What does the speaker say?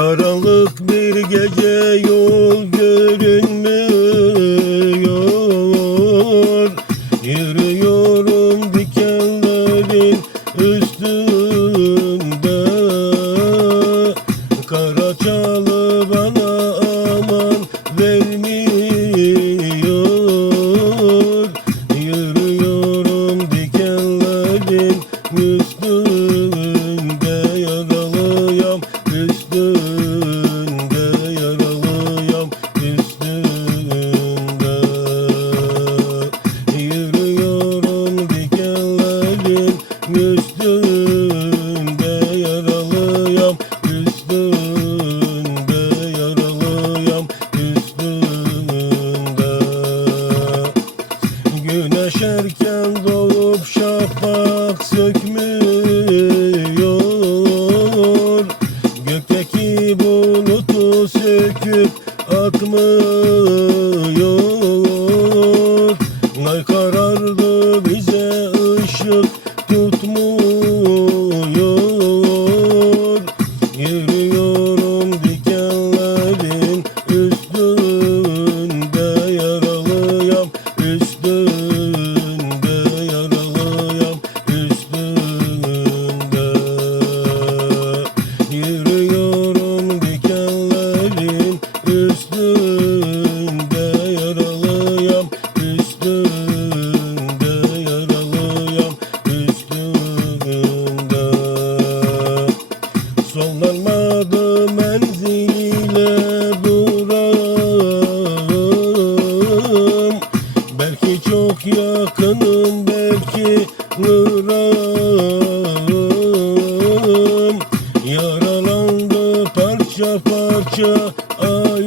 Karanlık bir gece yol görünmüyor. Yürüyorum dikenlerin üstünde. Kara çalı bana aman vermiyor. Yürüyorum dikenlerin üstünde Güneş erken doğup şafak sökmüyor. Gökteki bulutu söküp atmıyor Ay karardı bize ışık belki ırağım Yaralandı parça parça ayağım